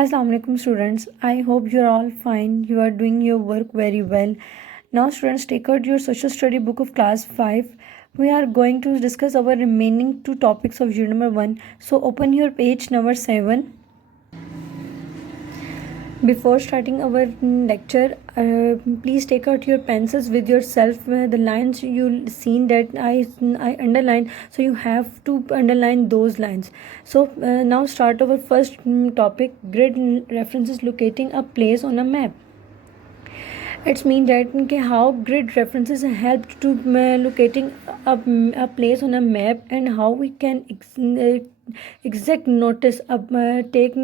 Assalamu alaikum students. I hope you're all fine. You are doing your work very well. Now students, take out your social study book of class 5. We are going to discuss our remaining two topics of unit number 1. So open your page number 7. Before starting our lecture, please take out your pencils with yourself. The lines you seen that I underline, so you have to underline those lines. So now start our first topic. Grid references locating a place on a map. It's mean that how grid references help to locating a place on a map, and how we can exact notice take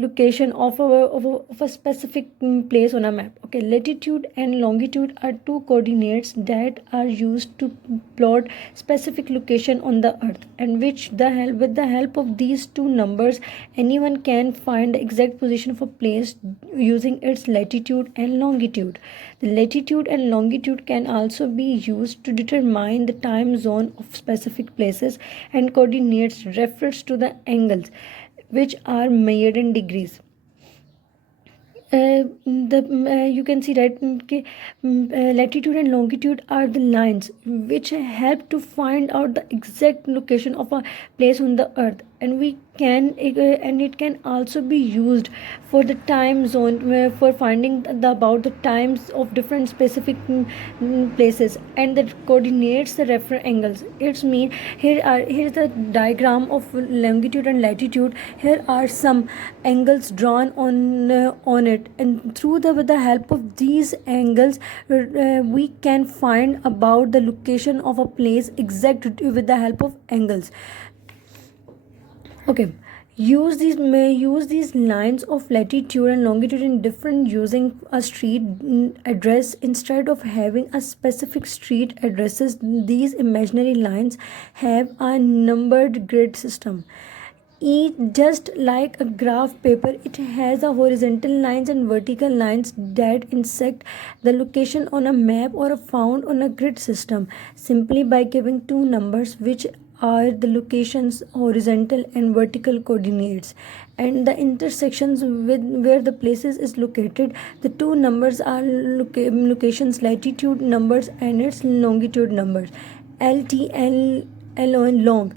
location of a specific place on a map. Okay, latitude and longitude are two coordinates that are used to plot specific location on the earth, and with the help of these two numbers, anyone can find the exact position of a place using its latitude and longitude. The latitude and longitude can also be used to determine the time zone of specific places, and coordinates refers to the angles which are measured in degrees. You can see that latitude and longitude are the lines which help to find out the exact location of a place on the earth, and it can also be used for the time zone, for finding about the times of different specific places, and that coordinates the reference angles. It's mean here's the diagram of longitude and latitude. Here are some angles drawn on it, and through with the help of these angles, we can find about the location of a place exact with the help of angles. Okay, use these lines of latitude and longitude in different using a street address instead of having a specific street addresses. These imaginary lines have a numbered grid system. Just like a graph paper, it has a horizontal lines and vertical lines that intersect the location on a map or found on a grid system simply by giving two numbers, which are the locations horizontal and vertical coordinates, and the intersections with where the places is located. The two numbers are locations latitude numbers and its longitude numbers. Long.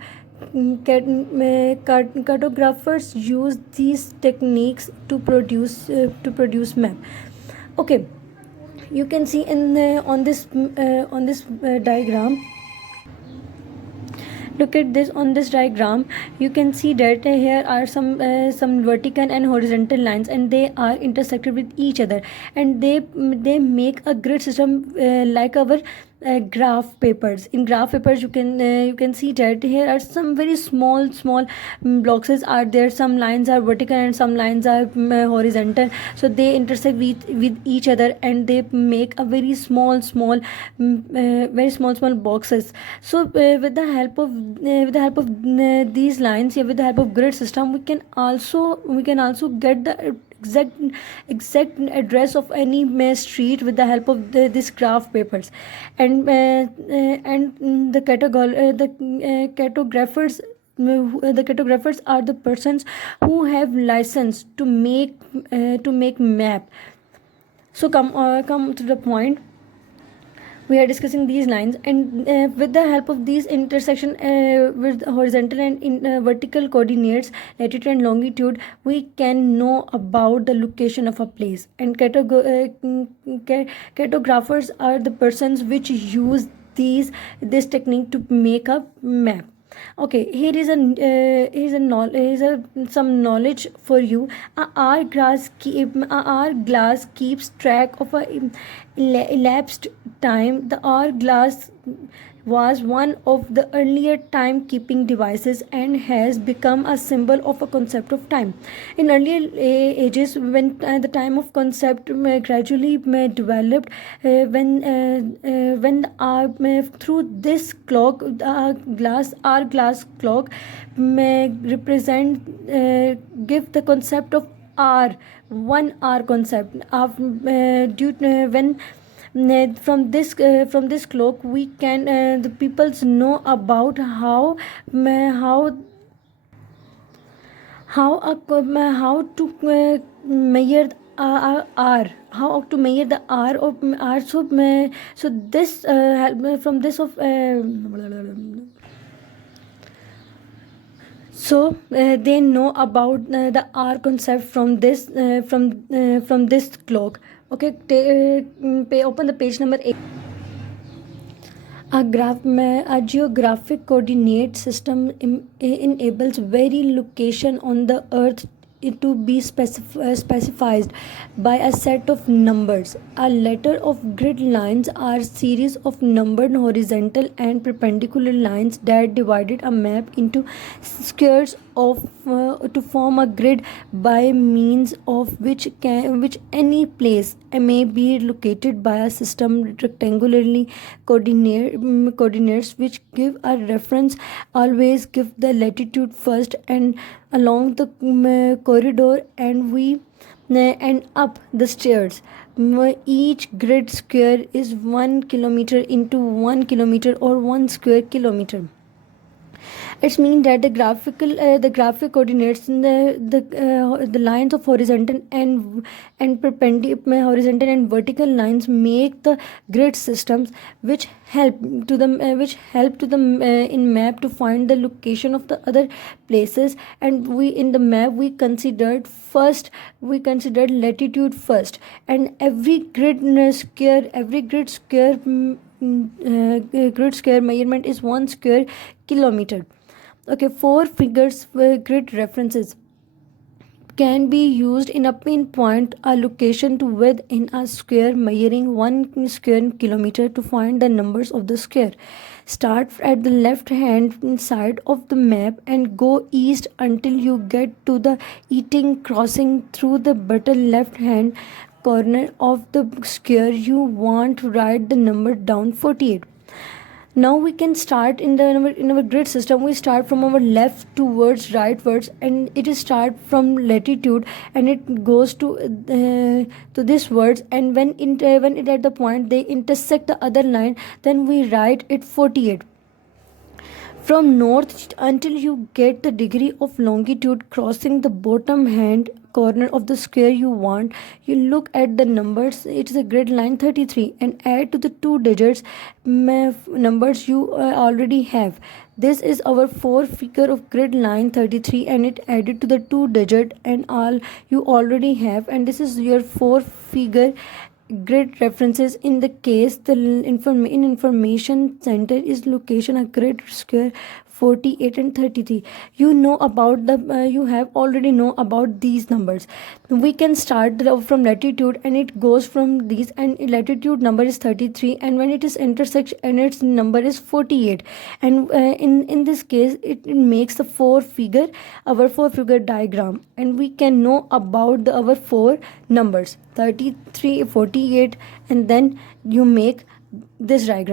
Cartographers use these techniques to produce map. Okay, you can see in on this diagram. Look at this on this diagram. You can see that here are some vertical and horizontal lines, and they are intersected with each other, and they make a grid system like our graph papers. In graph papers, you can see that here are some very small blocks are there. Some lines are vertical and some lines are horizontal, so they intersect with each other, and they make a very very small boxes. So with the help of these lines, with the help of grid system, we can also get the exact address of any street with the help of this graph papers. And the cartographers are the persons who have license to make map. So come to the point. We are discussing these lines, and with the help of these intersection with horizontal and vertical coordinates, latitude and longitude, we can know about the location of a place. And cartographers are the persons which use this technique to make a map. Okay, some knowledge for you. A hourglass keeps track of a elapsed time. The hourglass was one of the earlier timekeeping devices and has become a symbol of a concept of time. In earlier ages, when the time of concept gradually developed, when through this clock, our glass clock may represent give the concept of hour, 1 hour concept of due when from this clock we can the peoples know about how how to measure r, how to measure the r of r. So this from this of so they know about the r concept from this clock. Okay, open the page number 8. A geographic coordinate system enables very location on the earth to be specified by a set of numbers. A letter of grid lines are series of numbered horizontal and perpendicular lines that divided a map into squares of to form a grid by means of which any place may be located by a system rectangularly coordinates which give a reference. Always give the latitude first and along the corridor and we and up the stairs. Each grid square is 1 kilometer into 1 kilometer or 1 square kilometer. It means that the graphic coordinates in the lines of horizontal and perpendicular horizontal and vertical lines make the grid systems which help to them in map to find the location of the other places. And we in the map we considered latitude first, and every grid square measurement is 1 square kilometer. Okay, 4 figures grid references can be used in a pinpoint a location to within a square measuring 1 square kilometer to find the numbers of the square. Start at the left hand side of the map and go east until you get to the eating crossing through the bottom left hand corner of the square. You want to write the number down 48. Now we can start in our grid system. We start from our left towards rightwards, and it is start from latitude and it goes to this words, and when it at the point they intersect the other line, then we write it 48. From north until you get the degree of longitude crossing the bottom hand corner of the square you want, you look at the numbers. It's a grid line 33 and add to the 2 digits numbers you already have. This is our 4 figure of grid line 33 and it added to the 2 digit and all you already have, and this is your 4 figure grid references. In the case the information center is location a grid square 48 and 33. You know about the you have already know about these numbers. We can start from latitude and it goes from these, and latitude number is 33 and when it is intersection and its number is 48, and in this case it makes the our 4 figure diagram, and we can know about our 4 numbers 33 48, and then you make this diagram.